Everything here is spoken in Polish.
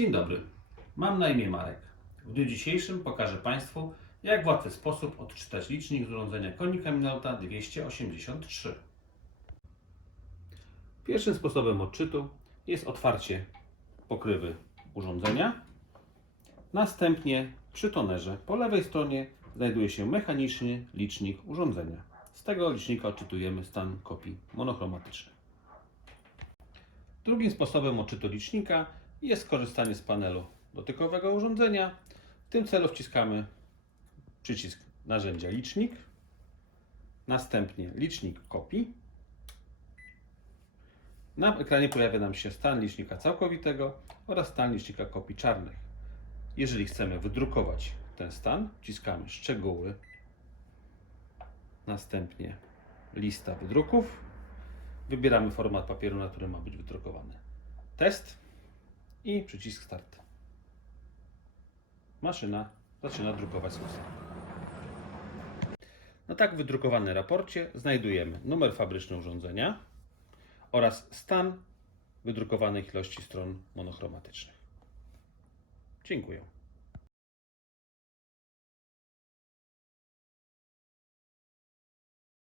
Dzień dobry, mam na imię Marek. W dniu dzisiejszym pokażę Państwu, jak w łatwy sposób odczytać licznik z urządzenia konika Minolta 283. Pierwszym sposobem odczytu jest otwarcie pokrywy urządzenia. Następnie przy tonerze po lewej stronie znajduje się mechaniczny licznik urządzenia. Z tego licznika odczytujemy stan kopii monochromatycznej. Drugim sposobem odczytu licznika jest korzystanie z panelu dotykowego urządzenia. W tym celu wciskamy przycisk narzędzia licznik, następnie licznik kopii. Na ekranie pojawia nam się stan licznika całkowitego oraz stan licznika kopii czarnych. Jeżeli chcemy wydrukować ten stan, wciskamy szczegóły, następnie lista wydruków. Wybieramy format papieru, na którym ma być wydrukowany test i przycisk start. Maszyna zaczyna drukować stan. Na tak wydrukowanym raporcie znajdujemy numer fabryczny urządzenia oraz stan wydrukowanych ilości stron monochromatycznych. Dziękuję.